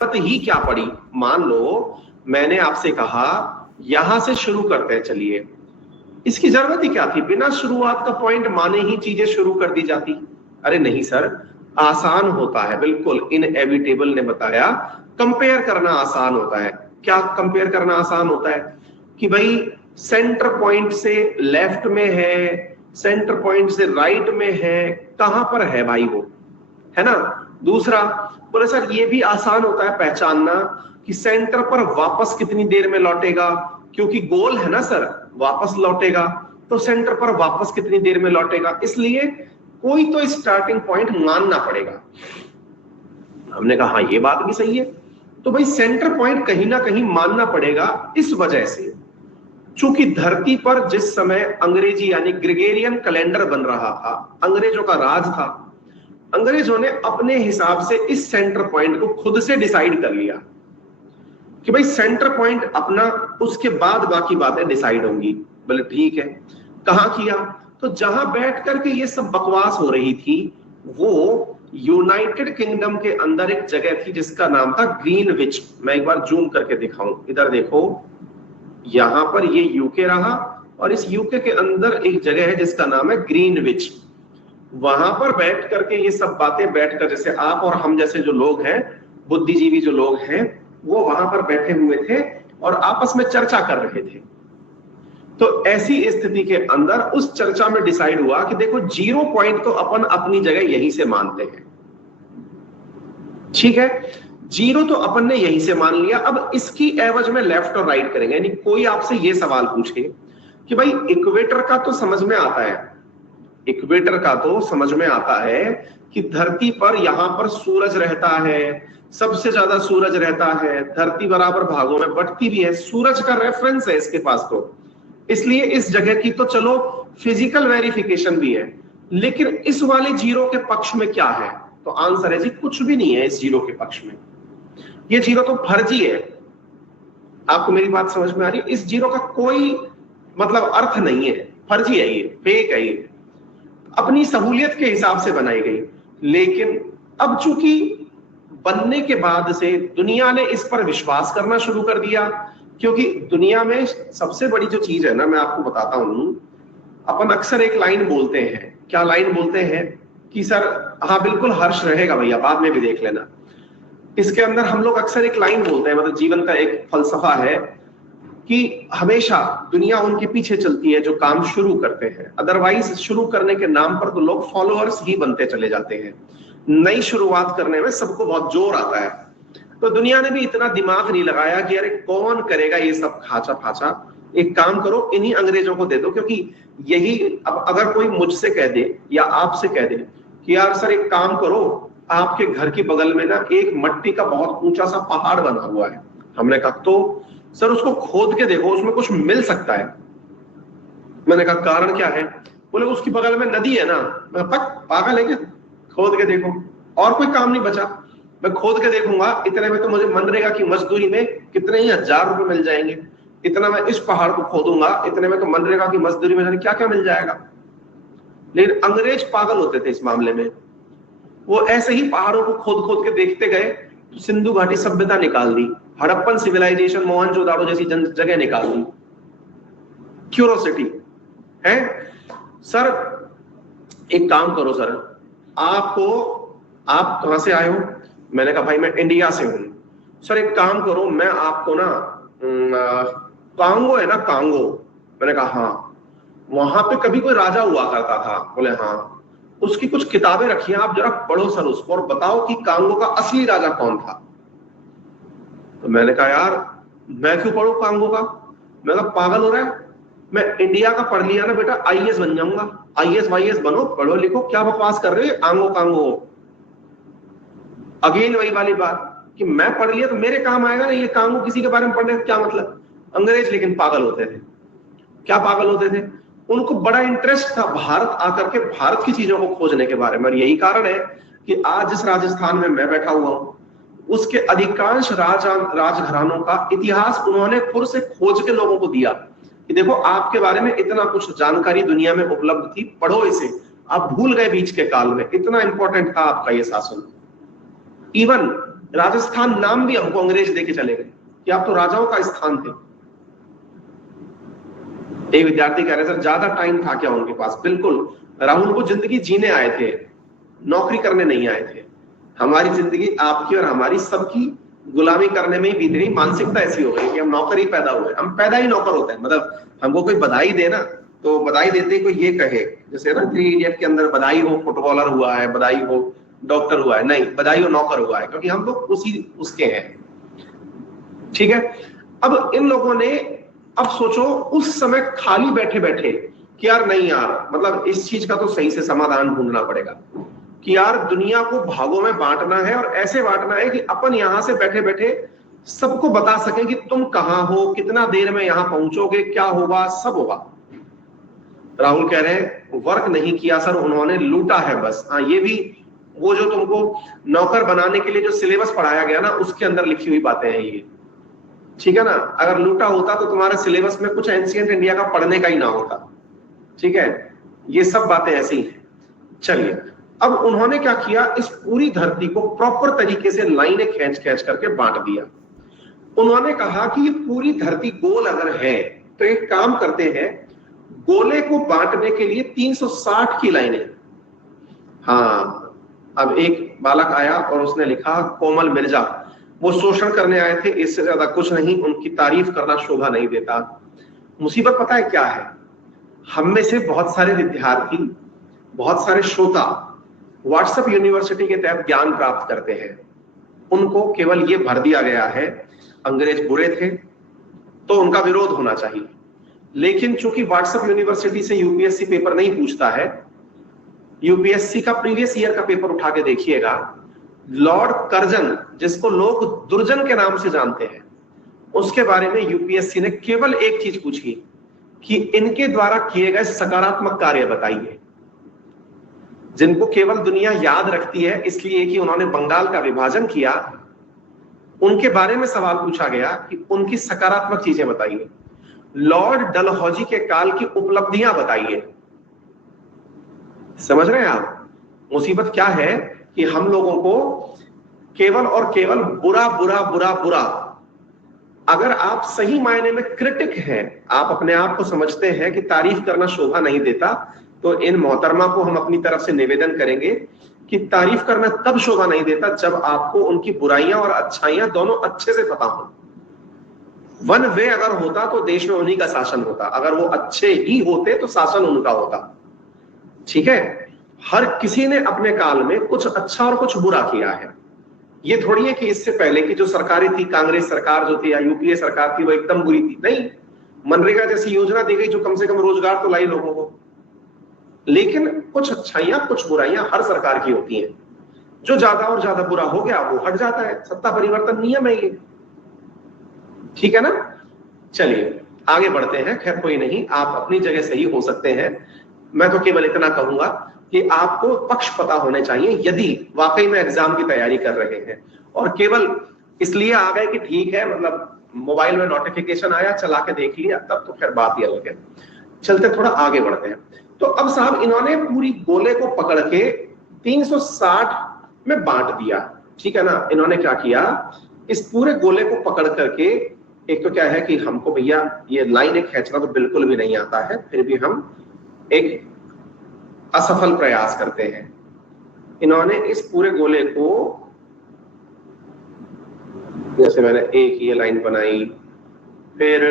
ही क्या पड़ी। मान लो मैंने आपसे कहा यहां से शुरू करते हैं, चलिए, इसकी जरूरत ही क्या थी, बिना शुरुआत का पॉइंट माने ही चीजें शुरू कर दी जाती। अरे नहीं सर, आसान होता है, बिल्कुल इनएविटेबल ने बताया कंपेयर करना आसान होता है। क्या कंपेयर करना आसान होता है? कि भाई सेंटर पॉइंट से लेफ्ट में है, सेंटर पॉइंट से राइट में है, कहां पर है भाई वो, है ना। दूसरा बोले सर ये भी आसान होता है पहचानना कि सेंटर पर वापस कितनी देर में लौटेगा, क्योंकि गोल है ना सर, वापस लौटेगा, तो सेंटर पर वापस कितनी देर में लौटेगा, इसलिए कोई तो स्टार्टिंग पॉइंट मानना पड़ेगा। हमने कहा हाँ ये बात भी सही है। तो भाई सेंटर पॉइंट कहीं ना कहीं मानना पड़ेगा, इस वजह से चूंकि धरती पर जिस समय अंग्रेजी यानी ग्रेगोरियन कैलेंडर बन रहा था, अंग्रेजों का राज था, अंग्रेजों ने अपने हिसाब से इस सेंटर पॉइंट को खुद से डिसाइड कर लिया कि भाई सेंटर पॉइंट अपना, उसके बाद बाकी बातें डिसाइड होंगी। बोले ठीक है। कहां किया? तो जहां बैठ करके ये सब बकवास हो रही थी वो यूनाइटेड किंगडम के अंदर एक जगह थी जिसका नाम था ग्रीनविच। मैं एक बार जूम करके दिखाऊं, इधर देखो, यहां पर ये यूके रहा और इस यूके के अंदर एक जगह है जिसका नाम है ग्रीनविच। वहां पर बैठ करके ये सब बातें बैठकर, जैसे आप और हम जैसे जो लोग हैं, बुद्धिजीवी जो लोग हैं, वो वहां पर बैठे हुए थे और आपस में चर्चा कर रहे थे। तो ऐसी स्थिति के अंदर उस चर्चा में डिसाइड हुआ कि देखो जीरो पॉइंट तो अपन अपनी जगह यहीं से मानते हैं, ठीक है, जीरो तो अपन ने यहीं से मान लिया। अब इसकी एवज में लेफ्ट और राइट करेंगे। यानी कोई आपसे ये सवाल पूछे कि भाई इक्वेटर का तो समझ में आता है, इक्वेटर का तो समझ में आता है कि धरती पर यहां पर सूरज रहता है, सबसे ज्यादा सूरज रहता है, धरती बराबर भागों में बंटती भी है, सूरज का रेफरेंस है इसके पास, तो इसलिए इस जगह की तो चलो फिजिकल वेरिफिकेशन भी है। लेकिन इस वाले जीरो के पक्ष में क्या है? तो आंसर है जी कुछ भी नहीं है इस जीरो के पक्ष में। ये जीरो तो फर्जी है। आपको मेरी बात समझ में आ रही है? इस जीरो का कोई मतलब अर्थ नहीं है, फर्जी है, ये फेक है, ये अपनी सहूलियत के हिसाब से बनाई गई। लेकिन अब चूंकि बनने के बाद से दुनिया ने इस पर विश्वास करना शुरू कर दिया, क्योंकि दुनिया में सबसे बड़ी जो चीज है ना, मैं आपको बताता हूं, अपन अक्सर एक लाइन बोलते हैं। क्या लाइन बोलते हैं? कि सर हाँ बिल्कुल हर्ष रहेगा भैया, बाद में भी देख लेना। इसके अंदर हम लोग अक्सर एक लाइन बोलते हैं, मतलब जीवन का एक फलसफा है कि हमेशा दुनिया उनके पीछे चलती है जो काम शुरू करते हैं, अदरवाइज शुरू करने के नाम पर तो लोग फॉलोअर्स ही बनते चले जाते हैं। नई शुरुआत करने में सबको बहुत जोर आता है। तो दुनिया ने भी इतना दिमाग नहीं लगाया कि अरे कौन करेगा ये सब खाचा फाचा, एक काम करो इन्हीं अंग्रेजों को दे दो। क्योंकि यही, अब अगर कोई मुझसे कह दे या आपसे कह दे कि यार सर एक काम करो, आपके घर के बगल में ना एक मट्टी का बहुत ऊंचा सा पहाड़ बना हुआ है, हमने कहा तो सर उसको खोद के देखो, उसमें कुछ मिल सकता है। मैंने कहा कारण क्या है? बोले उसकी बगल में नदी है ना। मैं पागल है क्या? खोद के देखो, और कोई काम नहीं बचा। मैं खोद के देखूंगा, इतने में तो मुझे मनरेगा की मजदूरी में कितने ही 1000 रुपए मिल जाएंगे। इतना मैं इस पहाड़ को खोदूंगा, इतने में तो मनरेगा की मजदूरी में क्या क्या मिल जाएगा। लेकिन अंग्रेज पागल होते थे इस मामले में। वो ऐसे ही पहाड़ों को खोद खोद के देखते गए तो सिंधु घाटी सभ्यता निकाल दी, हड़प्पन सिविलाइजेशन, मोहनजोदाड़ो जैसी जगह निकाल दी। क्यूरोसिटी है। सर एक काम करो सर, आप कहां से आए हो? मैंने कहा भाई मैं इंडिया से हूं। सर एक काम करो, मैं आपको ना कांगो है ना, कांगो, मैंने कहा हाँ, वहां पे कभी कोई राजा हुआ करता था। बोले हाँ, उसकी कुछ किताबें रखी हैं, आप जरा पढ़ो सर उसको और बताओ कि कांगो का असली राजा कौन था। तो मैंने कहा यार मैं क्यों पढ़ूं कांगो का? मैं कहा पागल हो रहा है, मैं इंडिया का पढ़ लिया ना बेटा, आईएएस बन जाऊंगा। आईएएस वाईएएस बनो, पढ़ो लिखो, क्या बकवास कर रहे हो आंगो कांगो। अगेन वही वाली बात कि मैं पढ़ लिया तो मेरे काम आएगा ना, ये कांगो किसी के बारे में पढ़ने का क्या मतलब। अंग्रेज लेकिन पागल होते थे। क्या पागल होते थे? उनको बड़ा इंटरेस्ट था भारत आकर के भारत की चीजों को खोजने के बारे में। यही कारण है कि आज जिस राजस्थान में मैं बैठा हुआ हूं, उसके अधिकांश राजघरानों का इतिहास उन्होंने खुद से खोज के लोगों को दिया कि देखो आपके बारे में इतना कुछ जानकारी दुनिया में उपलब्ध थी, पढ़ो इसे। आप भूल गए बीच के काल में, इतना इंपॉर्टेंट था आपका ये शासन। इवन राजस्थान नाम भी हमको अंग्रेज देके चले गए कि आप तो राजाओं का स्थान थे। एक विद्यार्थी कह रहे सर ज्यादा टाइम था क्या उनके पास? बिल्कुल, राहुल वो जिंदगी जीने आए थे, नौकरी करने नहीं आए थे। हमारी जिंदगी, आपकी और हमारी सबकी, गुलामी करने में ही बीत रही। मानसिकता ऐसी हो गई कि हम नौकर ही पैदा हुए, हम पैदा ही नौकर होते हैं। मतलब हमको कोई बधाई दे ना, तो बधाई देते कोई ये कहे, जैसे ना 3 इडियट के अंदर बधाई हो फुटबॉलर हुआ है, बधाई हो डॉक्टर हुआ है, नहीं, बधाई हो नौकर हुआ है, क्योंकि हम लोग उसी उसके हैं। ठीक है, अब इन लोगों ने, अब सोचो उस समय खाली बैठे बैठे कि यार नहीं यार, मतलब इस चीज का तो सही से समाधान ढूंढना पड़ेगा कि यार दुनिया को भागों में बांटना है, और ऐसे बांटना है कि अपन यहां से बैठे बैठे सबको बता सकें कि तुम कहां हो, कितना देर में यहां पहुंचोगे, क्या होगा, सब होगा। राहुल कह रहे हैं वर्क नहीं किया सर उन्होंने, लूटा है बस। हाँ, ये भी वो जो तुमको नौकर बनाने के लिए जो सिलेबस पढ़ाया गया ना, उसके अंदर लिखी हुई बातें हैं ये। ठीक है ना, अगर लूटा होता तो तुम्हारे सिलेबस में कुछ एंशिएंट इंडिया का पढ़ने का ही ना होता। ठीक है, ये सब बातें ऐसी हैं। चलिए, अब उन्होंने क्या किया, इस पूरी धरती को प्रॉपर तरीके से लाइनें खींच खींच करके बांट दिया। उन्होंने कहा कि ये पूरी धरती गोल अगर है तो एक काम करते हैं, गोले को बांटने के लिए 360 की लाइनें। हाँ, अब एक बालक आया और उसने लिखा कोमल मिर्जा, वो शोषण करने आए थे, इससे ज्यादा कुछ नहीं, उनकी तारीफ करना शोभा नहीं देता। मुसीबत पता है क्या है, हम में से बहुत सारे विद्यार्थी, बहुत सारे श्रोता व्हाट्सएप यूनिवर्सिटी के तहत ज्ञान प्राप्त करते हैं। उनको केवल ये भर दिया गया है अंग्रेज बुरे थे तो उनका विरोध होना चाहिए। लेकिन चूंकि व्हाट्सएप यूनिवर्सिटी से यूपीएससी पेपर नहीं पूछता है, यूपीएससी का प्रीवियस ईयर का पेपर उठा के देखिएगा, लॉर्ड कर्जन, जिसको लोग दुर्जन के नाम से जानते हैं, उसके बारे में यूपीएससी ने केवल एक चीज पूछी कि इनके द्वारा किए गए सकारात्मक कार्य बताइए। जिनको केवल दुनिया याद रखती है इसलिए कि उन्होंने बंगाल का विभाजन किया, उनके बारे में सवाल पूछा गया कि उनकी सकारात्मक चीजें बताइए। लॉर्ड डलहौजी के काल की उपलब्धियां बताइए। समझ रहे हैं आप मुसीबत क्या है कि हम लोगों को केवल और केवल बुरा बुरा बुरा बुरा, अगर आप सही मायने में क्रिटिक हैं, आप अपने आप को समझते हैं कि तारीफ करना शोभा नहीं देता, तो इन मोहतरमा को हम अपनी तरफ से निवेदन करेंगे कि तारीफ करना तब शोभा नहीं देता जब आपको उनकी बुराइयां और अच्छाइयां दोनों अच्छे से पता हो। वन वे अगर होता तो देश में उन्हीं का शासन होता, अगर वो अच्छे ही होते तो शासन उनका होता। ठीक है, हर किसी ने अपने काल में कुछ अच्छा और कुछ बुरा किया है। ये थोड़ी है कि इससे पहले की जो सरकारें थी, कांग्रेस सरकार जो थी या यूपीए सरकार थी, वो एकदम बुरी थी, नहीं। मनरेगा जैसी योजना दी गई जो कम से कम रोजगार तो लाई लोगों को। लेकिन कुछ अच्छाइयां कुछ बुराइयां हर सरकार की होती हैं। जो ज्यादा और ज्यादा बुरा हो गया वो हट जाता है, सत्ता परिवर्तन नियम है ये। ठीक है ना, चलिए आगे बढ़ते हैं। खैर कोई नहीं, आप अपनी जगह सही हो सकते हैं। मैं तो केवल इतना कहूंगा कि आपको पक्ष पता होने चाहिए यदि वाकई में एग्जाम की तैयारी कर रहे हैं, और केवल इसलिए आ गए कि ठीक है, मतलब मोबाइल में नोटिफिकेशन आया चला के देख लिया, तब तो फिर बात ही अलग है। चलते थोड़ा आगे बढ़ते हैं। तो अब साहब इन्होंने पूरी गोले को पकड़ के 360 में बांट दिया। ठीक है ना, इन्होंने क्या किया, इस पूरे गोले को पकड़ करके, एक तो क्या है कि हमको भैया ये लाइन खींचना तो बिल्कुल भी नहीं आता है, फिर भी हम एक असफल प्रयास करते हैं। इन्होंने इस पूरे गोले को, जैसे मैंने एक ये लाइन बनाई, फिर